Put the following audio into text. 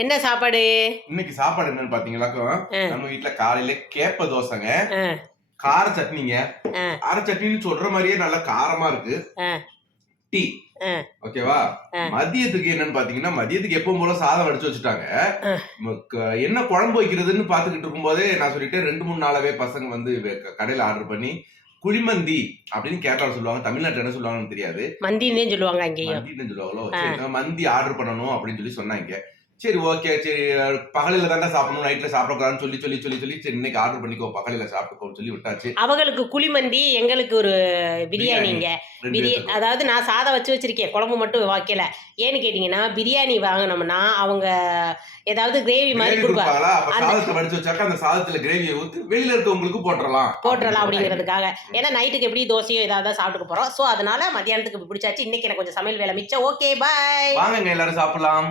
என்ன சாப்பாடு? இன்னைக்கு சாப்பாடு என்னன்னு பாத்தீங்களாக்கும் நம்ம வீட்டுல காலையில கேப்ப தோசைங்க, கார சட்னிங்க. கார சட்னின்னு சொல்ற மாதிரியே நல்லா காரமா இருக்கு. டீ. ஓகேவா? மதியத்துக்கு என்னன்னு பாத்தீங்கன்னா, மதியத்துக்கு எப்பவும் போல சாதம் வடிச்சு வச்சுட்டாங்க. என்ன குழம்பு வைக்கிறதுன்னு பாத்துக்கிட்டு இருக்கும் போதே நான் சொல்லிட்டேன், 2-3 நாளாவே பசங்க வந்து கடையில ஆர்டர் பண்ணி குழிமந்தி அப்படின்னு கேரளால சொல்லுவாங்க. தமிழ்நாட்டுல என்ன சொல்லுவாங்கன்னு தெரியாது. மந்தின்னு சொல்லுவாங்க. அங்கேயும் மந்தின்னு சொல்லுவாங்களோ. சரி, மந்தி ஆர்டர் பண்ணணும் அப்படின்னு சொல்லி சொன்னாங்க. சரி, ஓகே, சரி, பகலில தானே சாப்பிடணும், நைட்ல சாப்பிடக்கூடாதுன்னு சொல்லி சரி இன்னைக்கு ஆர்டர் பண்ணிக்கோ, பகலில சாப்பிட்டுக்கோன்னு சொல்லி விட்டாச்சு. அவங்களுக்கு குழிமந்தி, எங்களுக்கு ஒரு பிரியாணிங்க. அதாவது நான் சாதம் வச்சிருக்கேன், குழம்பு மட்டும் வைக்கல. ஏன்னு கேட்டீங்கன்னா, பிரியாணி வாங்கினோம்னா அவங்க ஏதாவது கிரேவி மாதிரி கொடுப்பாங்க. சாதத்தை வடிச்சு வச்சாக்க அந்த சாதத்துல கிரேவியை ஊத்தி வெளியில இருக்கவங்களுக்கு போட்டுறலாம் அப்படிங்கிறதுக்காக. ஏன்னா நைட்டுக்கு எப்படி தோசையோ ஏதாவது சாப்பிட்டுக்க போறோம். சோ அதனால மத்தியானத்துக்கு பிடிச்சாச்சு. இன்னைக்கு எனக்கு கொஞ்சம் சமையல் வேலை மிச்சம். ஓகே, பாய். வாங்க எல்லாரும் சாப்பிடலாம்.